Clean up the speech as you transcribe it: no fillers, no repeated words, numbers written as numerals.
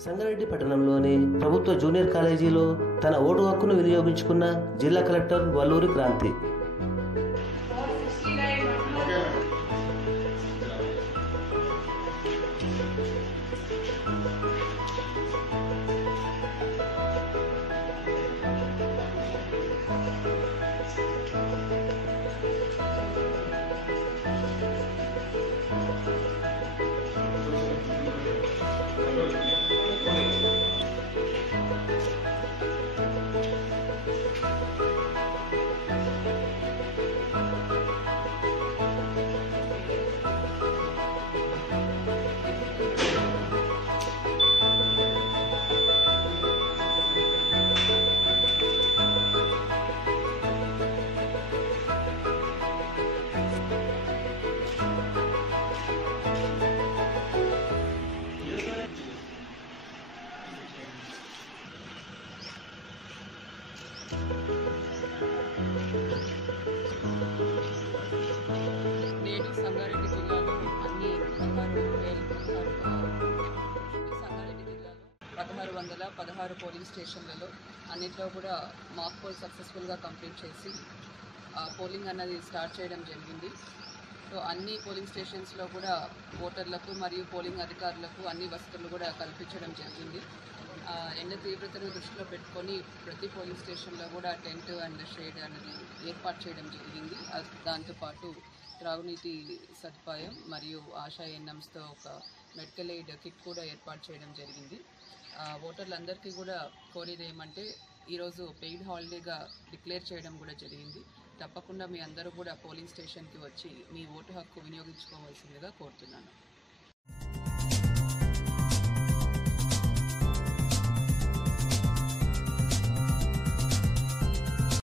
సంగారెడ్డి పట్టణంలోని ప్రభుత్వ జూనియర్ కాలేజీలో తన ఓటు హక్కును వినియోగించుకున్న జిల్లా కలెక్టర్ వల్లూరి క్రాంతి. నేడు సంగారెడ్డి జిల్లాలో అన్ని 1616 పోలింగ్ స్టేషన్లలో అన్నింటిలో కూడా మాక్ పోల్ సక్సెస్ఫుల్గా కంప్లీట్ చేసి పోలింగ్ అన్నది స్టార్ట్ చేయడం జరిగింది. సో అన్ని పోలింగ్ స్టేషన్స్లో కూడా ఓటర్లకు మరియు పోలింగ్ అధికారులకు అన్ని వసతులు కూడా కల్పించడం జరిగింది. ఎండ తీవ్రతను దృష్టిలో పెట్టుకొని ప్రతి పోలింగ్ స్టేషన్లో కూడా టెంట్ అండ్ షేడ్ అనేది ఏర్పాటు చేయడం జరిగింది. దాంతోపాటు త్రాగునీటి సదుపాయం మరియు ఆశా ఎన్ఎంస్తో ఒక మెడికల్ ఎయిడ్ కిట్ కూడా ఏర్పాటు చేయడం జరిగింది. ఓటర్లందరికీ కూడా కోరేది ఏమంటే ఈరోజు పెయిడ్ హాలిడేగా డిక్లేర్ చేయడం కూడా జరిగింది. తప్పకుండా మీ అందరూ కూడా పోలింగ్ స్టేషన్కి వచ్చి మీ ఓటు హక్కు వినియోగించుకోవాల్సిందిగా కోరుతున్నాను.